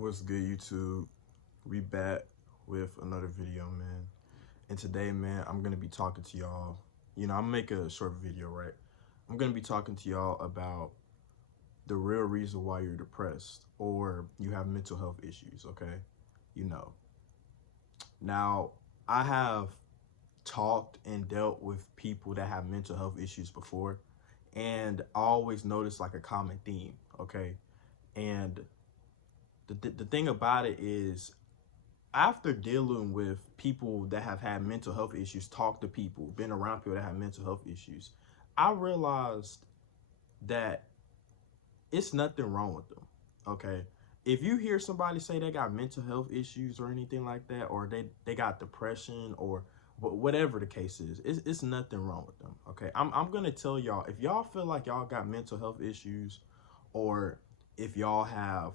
What's good, YouTube? We back with another video, man. And today, man, I'm gonna be talking to y'all. I'm gonna make a short video, right? I'm gonna be talking to y'all about the real reason why you're depressed or you have mental health issues, okay? You know. Now, I have talked and dealt with people that have mental health issues before, and I always notice like a common theme, okay? And the thing about it is after dealing with people that have had mental health issues, talk to people, been around people that have mental health issues, I realized that it's nothing wrong with them. Okay. If you hear somebody say they got mental health issues or anything like that, or they got depression or whatever the case is, it's nothing wrong with them. Okay. I'm going to tell y'all, if y'all feel like y'all got mental health issues, or if y'all have,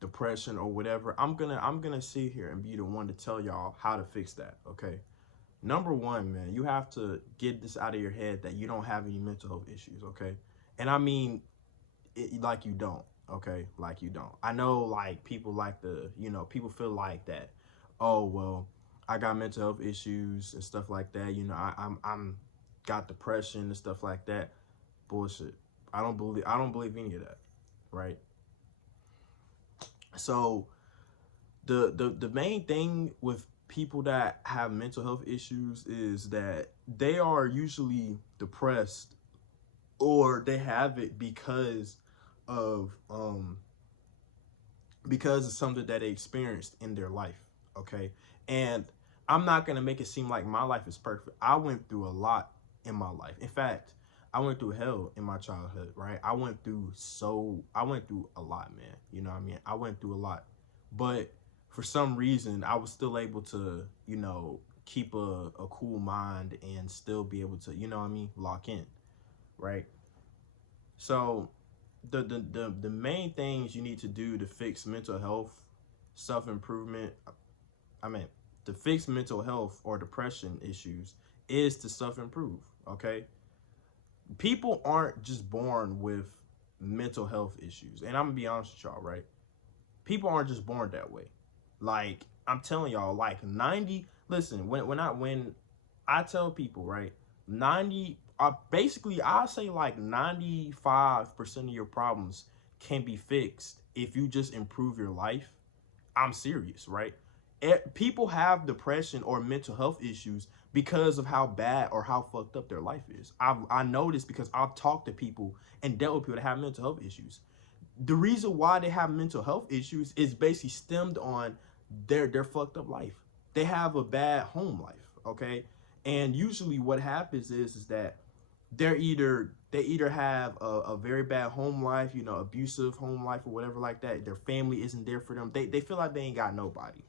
depression or whatever, I'm gonna sit here and be the one to tell y'all how to fix that. Okay. Number one, man, you have to get this out of your head that you don't have any mental health issues. Okay. And I mean it, like you don't. Okay. Like you don't. I know, like, people like the, people feel like that, oh well, I got mental health issues and stuff like that, I'm got depression and stuff like that. Bullshit. I don't believe any of that, right? So the main thing with people that have mental health issues is that they are usually depressed, or they have it of because of something that they experienced in their life. Okay. And I'm not going to make it seem like my life is perfect. I went through a lot in my life. In fact, I went through hell in my childhood, right? I went through a lot, man. You know what I mean? I went through a lot. But for some reason, I was still able to, keep a cool mind and still be able to, lock in, right? So the main things you need to do to fix mental health, self improvement, I mean, to fix mental health or depression issues is to self improve. Okay, people aren't just born with mental health issues, and I'm gonna be honest with y'all, right? People aren't just born that way. Like, I'm telling y'all, like 90. Listen, when I tell people, right, 90, basically I say like 95% of your problems can be fixed if you just improve your life. I'm serious, right? People have depression or mental health issues because of how bad or how fucked up their life is. I know this because I've talked to people and dealt with people that have mental health issues. The reason why they have mental health issues is basically stemmed on their fucked up life. They have a bad home life, okay? And usually what happens is that they either have a very bad home life, abusive home life or whatever like that. Their family isn't there for them. They feel like they ain't got nobody,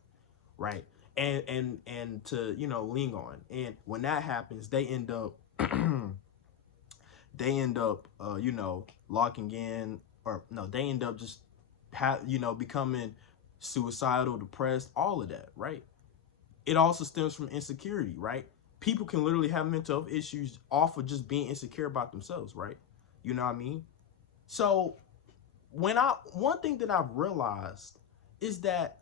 right? And to, lean on. And when that happens, they end up locking in, or no, they end up just becoming suicidal, depressed, all of that, right? It also stems from insecurity, right? People can literally have mental health issues off of just being insecure about themselves, right? You know what I mean? So one thing that I've realized is that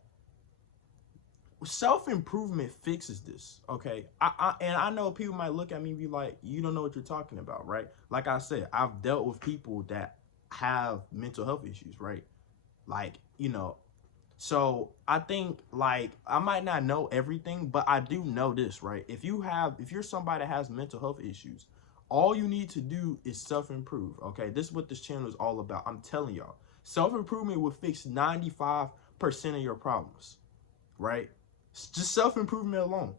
self-improvement fixes this. Okay. I know people might look at me and be like, you don't know what you're talking about, right? Like I said, I've dealt with people that have mental health issues, right? Like, so I think, like, I might not know everything, but I do know this, right? If you're somebody that has mental health issues, all you need to do is self-improve. Okay. This is what this channel is all about. I'm telling y'all, self-improvement will fix 95% of your problems, right? Just self-improvement alone.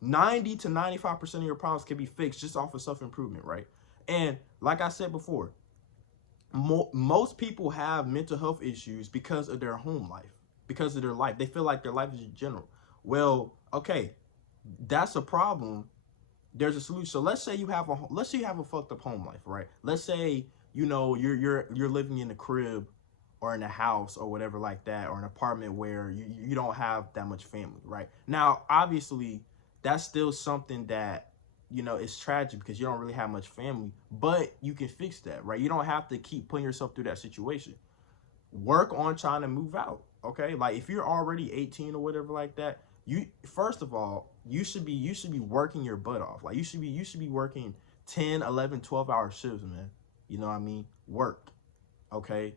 90 to 95% of your problems can be fixed just off of self-improvement, right? And like I said before, most people have mental health issues because of their home life, because of their life. They feel like their life is in general. Well, okay, that's a problem. There's a solution. So let's say you have a fucked up home life, right? Let's say, you're living in a crib or in a house or whatever like that, or an apartment where you don't have that much family, right? Now, obviously, that's still something that, is tragic because you don't really have much family, but you can fix that, right? You don't have to keep putting yourself through that situation. work on trying to move out. Okay, like if you're already 18 or whatever like that, you first of all, you should be working your butt off. Like you should be working 10, 11, 12 hour shifts, man. You know what I mean? Work. Okay?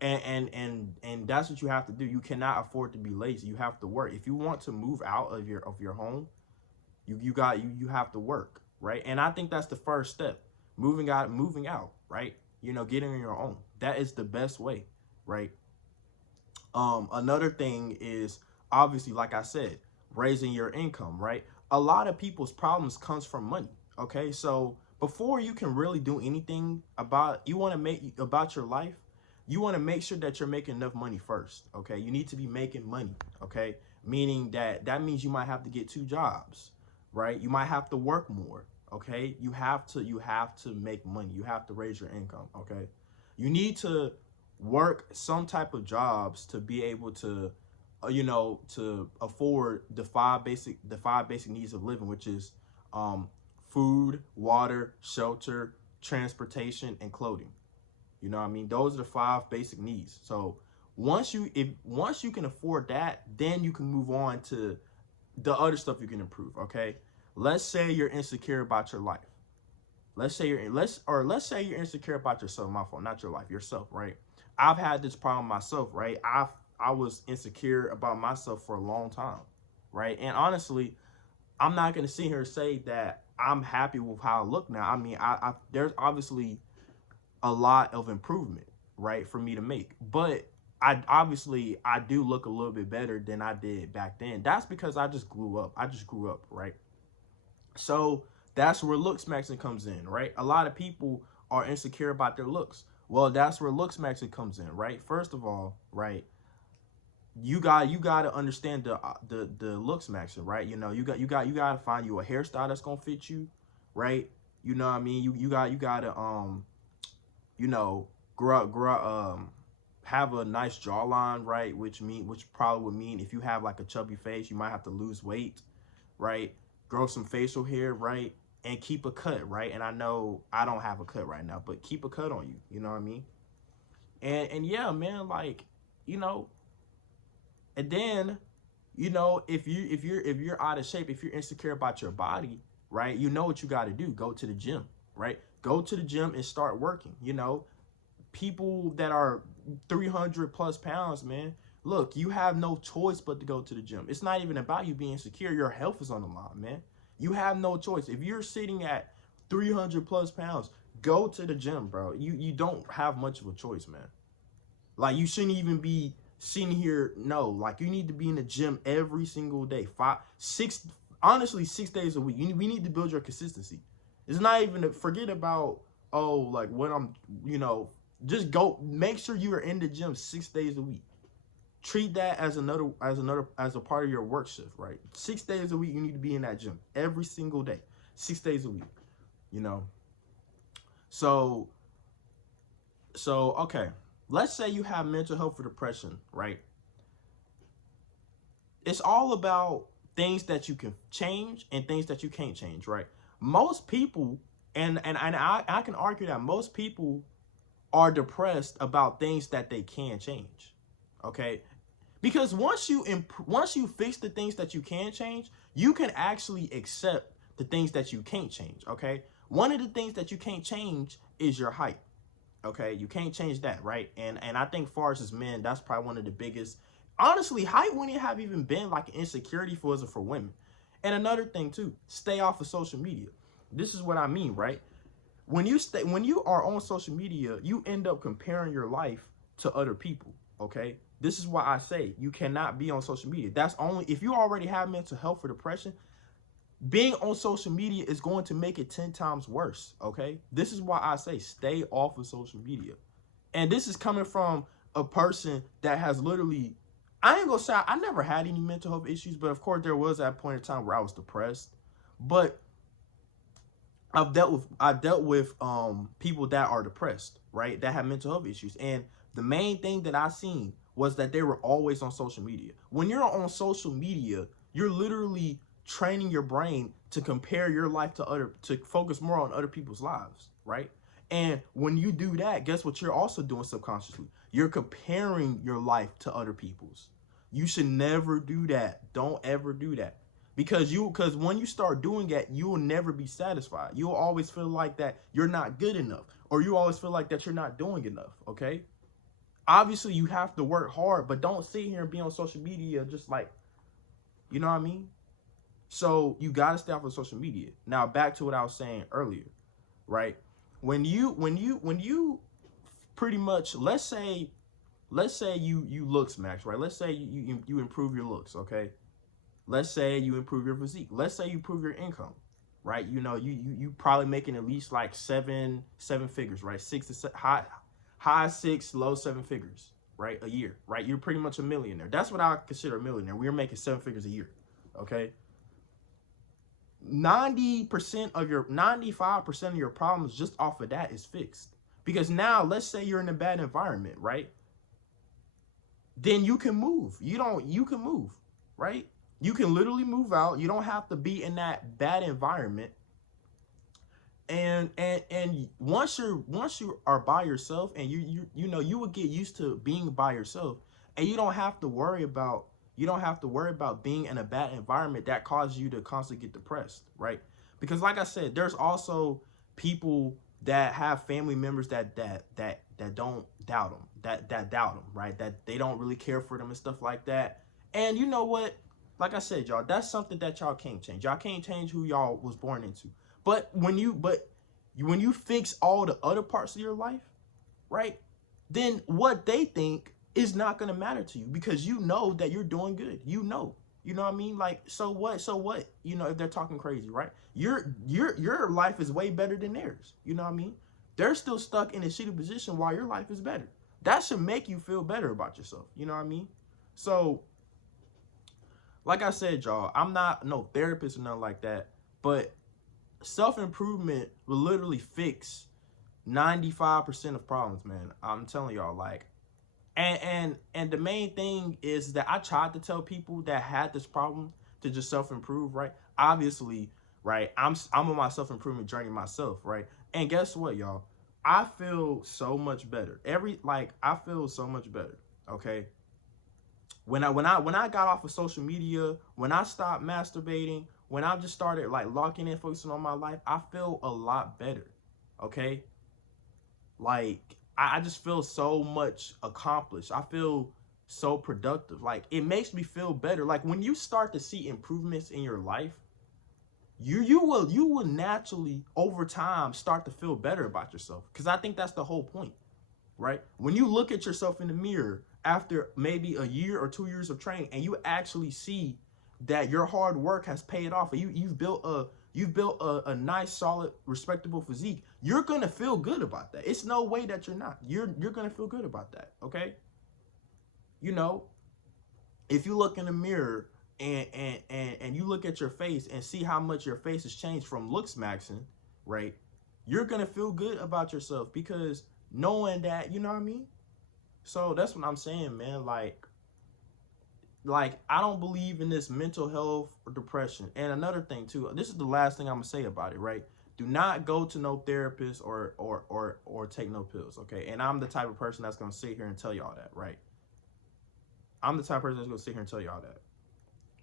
And that's what you have to do. You cannot afford to be lazy. You have to work. If you want to move out of your home, you have to work, right? And I think that's the first step. Moving out, right? You know, getting on your own. That is the best way, right? Another thing is obviously, like I said, raising your income, right? A lot of people's problems comes from money. Okay, so before you can really do anything about you want to make about your life, you want to make sure that you're making enough money first. Okay, you need to be making money. Okay, meaning that means you might have to get two jobs, right? You might have to work more. Okay, you have to make money. You have to raise your income. Okay, you need to work some type of jobs to be able to to afford the five basic needs of living, which is um food, water, shelter, transportation, and clothing. You know what I mean? Those are the five basic needs. So once you can afford that, then you can move on to the other stuff you can improve. Okay, let's say you're insecure about your life. Let's say you're insecure about yourself. My fault, not your life, yourself, right? I've had this problem myself, right? I was insecure about myself for a long time, right? And honestly, I'm not gonna sit here and say that I'm happy with how I look now. I mean, I there's obviously a lot of improvement, right, for me to make, but I do look a little bit better than I did back then. That's because I just grew up. Right? So that's where looks maxing comes in, right? A lot of people are insecure about their looks. Well, that's where looks maxing comes in, right? First of all, right, you got to understand the looks maxing, right? You know, you got to find you a hairstyle that's gonna fit you, right? You know what I mean? You got to you know, have a nice jawline, right? Which probably would mean if you have like a chubby face, you might have to lose weight, right? Grow some facial hair, right? And keep a cut, right? And I know I don't have a cut right now, but keep a cut on you. You know what I mean? And yeah, man, like, you know, and then, you know, if you're out of shape, if you're insecure about your body, right? You know what you got to do. Go to the gym, right? Go to the gym and start working. You know, people that are 300 plus pounds, man, look, you have no choice but to go to the gym. It's not even about you being secure. Your health is on the line, man. You have no choice. If you're sitting at 300 plus pounds, go to the gym, bro. You don't have much of a choice, man. Like, you shouldn't even be sitting here. No, like, you need to be in the gym every single day. 6 days a week. We need to build your consistency. It's not even forget about, oh, like what I'm, you know, just go make sure you are in the gym 6 days a week. Treat that as a part of your work shift, right? 6 days a week you need to be in that gym every single day. 6 days a week, you know. So okay. Let's say you have mental health or depression, right? It's all about things that you can change and things that you can't change, right? Most people, and I can argue that most people are depressed about things that they can change. Okay? Because once you fix the things that you can change, you can actually accept the things that you can't change, okay? One of the things that you can't change is your height. Okay? You can't change that, right? And I think far as men, that's probably one of the biggest. Honestly, height wouldn't have even been like an insecurity for us or for women. And another thing too, stay off of social media. This is what I mean, right? When you are on social media, you end up comparing your life to other people. Okay, this is why I say you cannot be on social media. That's only if you already have mental health or depression. Being on social media is going to make it 10 times worse. Okay, this is why I say stay off of social media. And this is coming from a person that has literally, I ain't gonna say I never had any mental health issues, but of course there was that point in time where I was depressed. But I've dealt with people that are depressed, right? That have mental health issues. And the main thing that I seen was that they were always on social media. When you're on social media, you're literally training your brain to compare your life to focus more on other people's lives, right? And when you do that, guess what you're also doing subconsciously? You're comparing your life to other people's. You should never do that. Don't ever do that. Because when you start doing that, you will never be satisfied. You'll always feel like that you're not good enough, or you always feel like that you're not doing enough, okay? Obviously, you have to work hard, but don't sit here and be on social media just like, you know what I mean? So you got to stay off of social media. Now, back to what I was saying earlier, right? When you pretty much, let's say you looks max, right? Let's say you improve your looks, okay? Let's say you improve your physique. Let's say you improve your income, right? You know, you probably making at least like seven figures, right? High six, low seven figures, right? A year, right? You're pretty much a millionaire. That's what I consider a millionaire. We're making 7 figures a year, okay? 95% of your problems just off of that is fixed. Because now, let's say you're in a bad environment, right? Then you can move. You can move, right? You can literally move out. You don't have to be in that bad environment. And once you are by yourself, and you know, you would get used to being by yourself, and you don't have to worry about being in a bad environment that causes you to constantly get depressed, right? Because like I said, there's also people that have family members that don't doubt them, that doubt them, right? That they don't really care for them and stuff like that. And you know what? Like I said, y'all, that's something that y'all can't change. Y'all can't change who y'all was born into. But when you fix all the other parts of your life, right? Then what they think is not going to matter to you, because you know that you're doing good. You know what I mean? Like, so what? You know, if they're talking crazy, right? Your life is way better than theirs. You know what I mean? They're still stuck in a shitty position while your life is better. That should make you feel better about yourself. You know what I mean? So, like I said, y'all, I'm not no therapist or nothing like that, but self-improvement will literally fix 95% of problems, man. I'm telling y'all, like, and the main thing is that I tried to tell people that had this problem to just self-improve, right? Obviously, right? I'm on my self-improvement journey myself, right? And guess what, y'all? I feel so much better. I feel so much better, okay? When I got off of social media, when I stopped masturbating, when I just started like locking in, focusing on my life, I feel a lot better. Okay? Like I just feel so much accomplished. I feel so productive. Like it makes me feel better. Like when you start to see improvements in your life, you will naturally over time start to feel better about yourself. Because I think that's the whole point, right? When you look at yourself in the mirror after maybe a year or 2 years of training, and you actually see that your hard work has paid off, and you've built a nice, solid, respectable physique, you're gonna feel good about that. It's no way that you're not. You're gonna feel good about that, okay? You know, if you look in the mirror and you look at your face and see how much your face has changed from looks maxing, right? You're gonna feel good about yourself, because knowing that, you know what I mean? So that's what I'm saying, man. Like I don't believe in this mental health or depression. And another thing too, this is the last thing I'm gonna say about it, right? Do not go to no therapist or take no pills, okay? And I'm the type of person that's gonna sit here and tell y'all that, right? I'm the type of person that's gonna sit here and tell y'all that.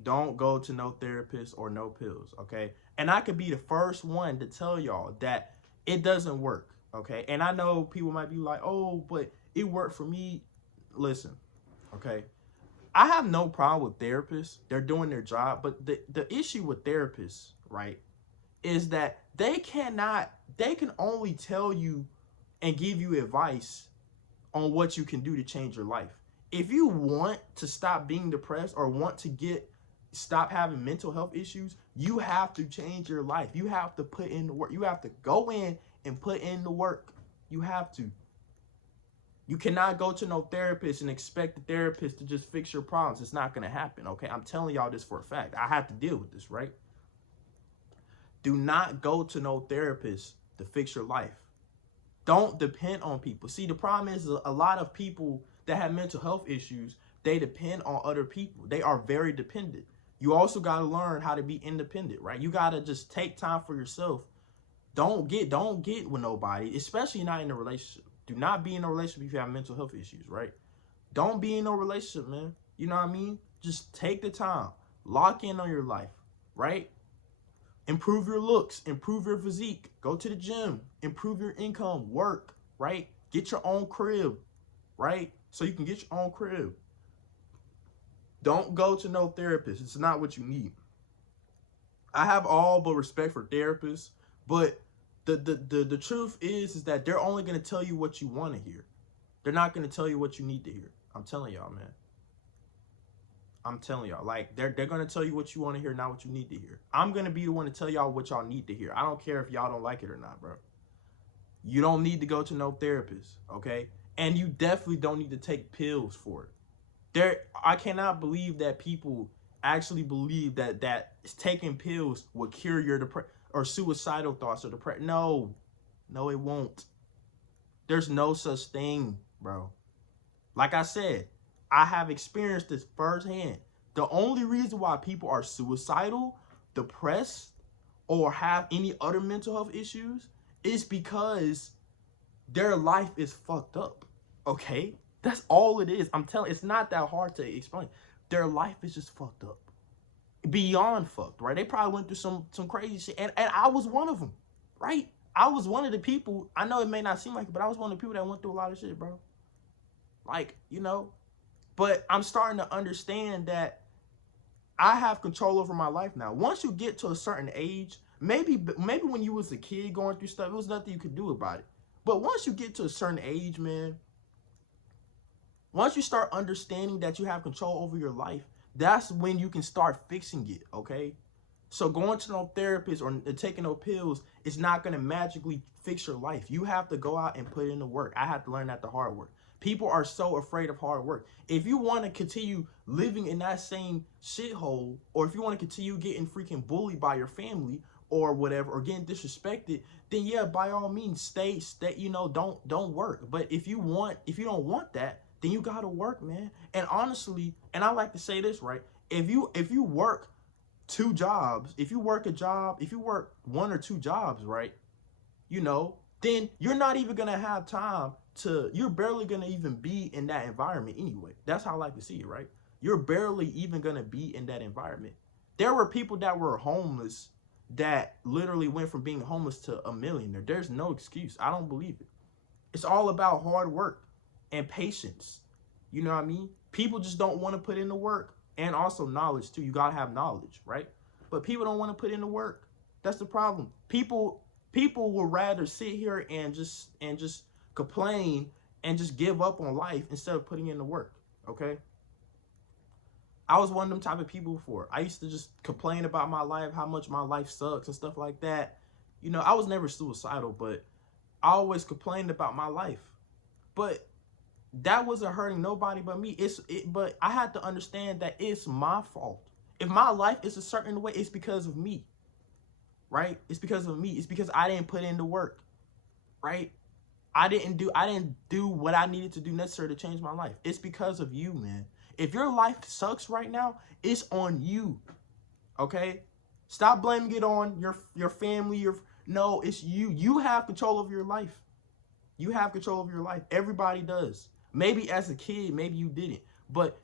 Don't go to no therapist or no pills, okay? And I could be the first one to tell y'all that it doesn't work, okay? And I know people might be like, oh, but it worked for me. Listen, okay? I have no problem with therapists. They're doing their job. But the issue with therapists, right, is that they can only tell you and give you advice on what you can do to change your life. If you want to stop being depressed or want to stop having mental health issues, you have to change your life. You have to put in the work. You have to go in and put in the work. You have to. You cannot go to no therapist and expect the therapist to just fix your problems. It's not going to happen, okay? I'm telling y'all this for a fact. I have to deal with this, right? Do not go to no therapist to fix your life. Don't depend on people. See, the problem is a lot of people that have mental health issues, they depend on other people. They are very dependent. You also got to learn how to be independent, right? You got to just take time for yourself. Don't get with nobody, especially not in a relationship. Do not be in a relationship if you have mental health issues, right? Don't be in a relationship, man. You know what I mean? Just take the time. Lock in on your life, right? Improve your looks, improve your physique, go to the gym, improve your income, work, right? Get your own crib, right? So you can get your own crib. Don't go to no therapist. It's not what you need. I have all but respect for therapists, but the truth is that they're only gonna tell you what you want to hear. They're not gonna tell you what you need to hear. I'm telling y'all, man. I'm telling y'all, like they're gonna tell you what you want to hear, not what you need to hear. I'm gonna be the one to tell y'all what y'all need to hear. I don't care if y'all don't like it or not, bro. You don't need to go to no therapist, okay? And you definitely don't need to take pills for it. I cannot believe that people actually believe that taking pills will cure your depression or suicidal thoughts or depression. No, it won't. There's no such thing, bro. Like I said, I have experienced this firsthand. The only reason why people are suicidal, depressed, or have any other mental health issues is because their life is fucked up. Okay? That's all it is. I'm telling, it's not that hard to explain. Their life is just fucked up. Beyond fucked, right? They probably went through some crazy shit. And I was one of them, right? I was one of the people, I know it may not seem like it, but I was one of the people that went through a lot of shit, bro. Like, you know, but I'm starting to understand that I have control over my life now. Once you get to a certain age, maybe when you was a kid going through stuff, it was nothing you could do about it. But once you get to a certain age, man, once you start understanding that you have control over your life, that's when you can start fixing it, okay? So going to no therapist or taking no pills is not going to magically fix your life. You have to go out and put in the work. I had to learn that the hard work. People are so afraid of hard work. If you want to continue living in that same shithole, or if you want to continue getting freaking bullied by your family or whatever, or getting disrespected, then yeah, by all means, stay, you know, don't work. But if you don't want that, then you gotta work, man. And honestly, and I like to say this, right? If you work two jobs, if you work one or two jobs, right, you know, then you're not even gonna have time you're barely gonna even be in that environment anyway. That's how I like to see it, right? You're barely even gonna be in that environment. There were people that were homeless that literally went from being homeless to a millionaire. There's no excuse. I don't believe it. It's all about hard work and patience. You know what I mean? People just don't want to put in the work, and also knowledge too. You gotta have knowledge, right? But people don't want to put in the work. That's the problem. People would rather sit here and just complain and just give up on life instead of putting in the work. Okay? I was one of them type of people before. I used to just complain about my life, how much my life sucks and stuff like that. You know, I was never suicidal, but I always complained about my life. But that wasn't hurting nobody but me. But I had to understand that it's my fault. If my life is a certain way, it's because of me. Right? It's because of me. It's because I didn't put in the work. Right? I didn't do what I needed to do necessary to change my life. It's because of you, man. If your life sucks right now, it's on you. Okay? Stop blaming it on your family, no, it's you. You have control of your life. You have control of your life. Everybody does. Maybe as a kid, maybe you didn't. But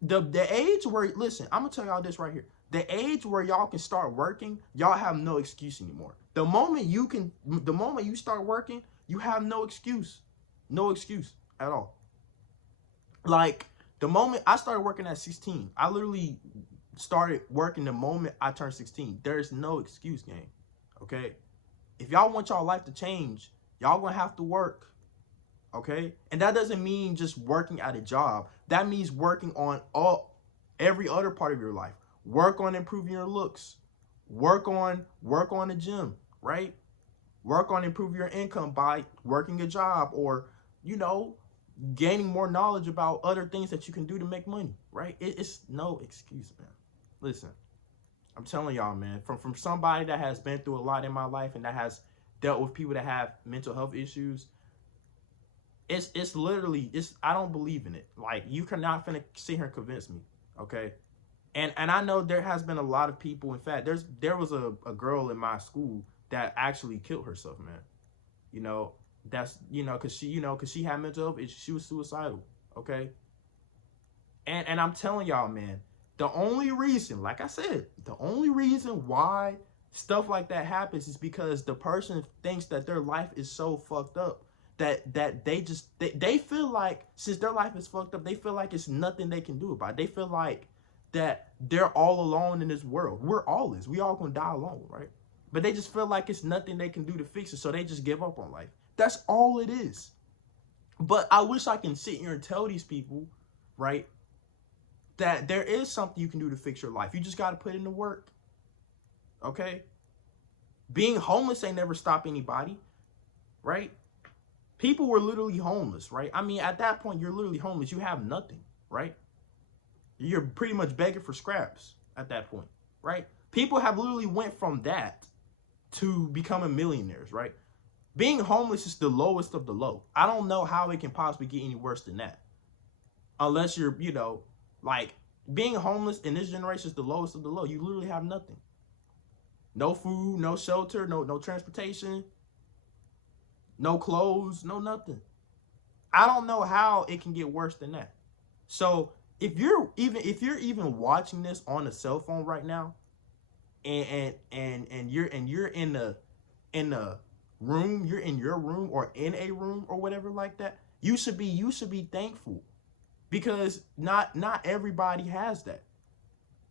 the age where, listen, I'm gonna tell y'all this right here. The age where y'all can start working, y'all have no excuse anymore. The moment you start working, you have no excuse. No excuse at all. Like, the moment I started working at 16, I literally started working the moment I turned 16. There's no excuse, gang. Okay? If y'all want y'all life to change, y'all gonna have to work. Okay? And that doesn't mean just working at a job. That means working on every other part of your life. Work on improving your looks. Work on the gym, right? Work on improving your income by working a job, or, you know, gaining more knowledge about other things that you can do to make money, right? It's no excuse, man. Listen, I'm telling y'all, man, from somebody that has been through a lot in my life and that has dealt with people that have mental health issues, it's literally, I don't believe in it. Like, you cannot finna sit here and convince me, okay? And I know there has been a lot of people. In fact, there was a girl in my school that actually killed herself, man. You know, that's, you know, cause she had mental health issues. She was suicidal. Okay. And I'm telling y'all, man, the only reason, like I said, the only reason why stuff like that happens is because the person thinks that their life is so fucked up that they feel like, since their life is fucked up, they feel like it's nothing they can do about it. They feel like that they're all alone in this world. We're all this. We all gonna die alone, right? But they just feel like it's nothing they can do to fix it, so they just give up on life. That's all it is. But I wish I can sit here and tell these people, right, that there is something you can do to fix your life. You just got to put in the work. Okay? Being homeless ain't never stopped anybody, right? People were literally homeless, right? I mean, at that point, you're literally homeless. You have nothing, right? You're pretty much begging for scraps at that point, right? People have literally went from that to becoming millionaires, right? Being homeless is the lowest of the low. I don't know how it can possibly get any worse than that. Unless you're, you know, like, being homeless in this generation is the lowest of the low. You literally have nothing. No food, no shelter, no transportation, no clothes, no nothing. I don't know how it can get worse than that. So if you're even watching this on a cell phone right now, and you're in the room, you're in your room or in a room or whatever like that, you should be thankful. Because not everybody has that.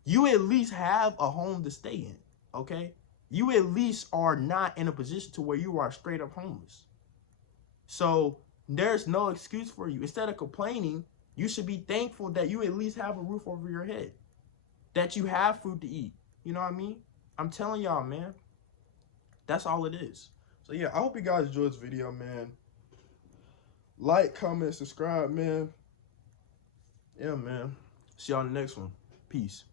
You at least have a home to stay in, okay? You at least are not in a position to where you are straight up homeless. So there's no excuse for you. Instead of complaining, you should be thankful that you at least have a roof over your head, that you have food to eat. You know what I mean? I'm telling y'all, man, that's all it is. So yeah, I hope you guys enjoyed this video, man. Like, comment, subscribe, man. Yeah, man. See y'all in the next one. Peace.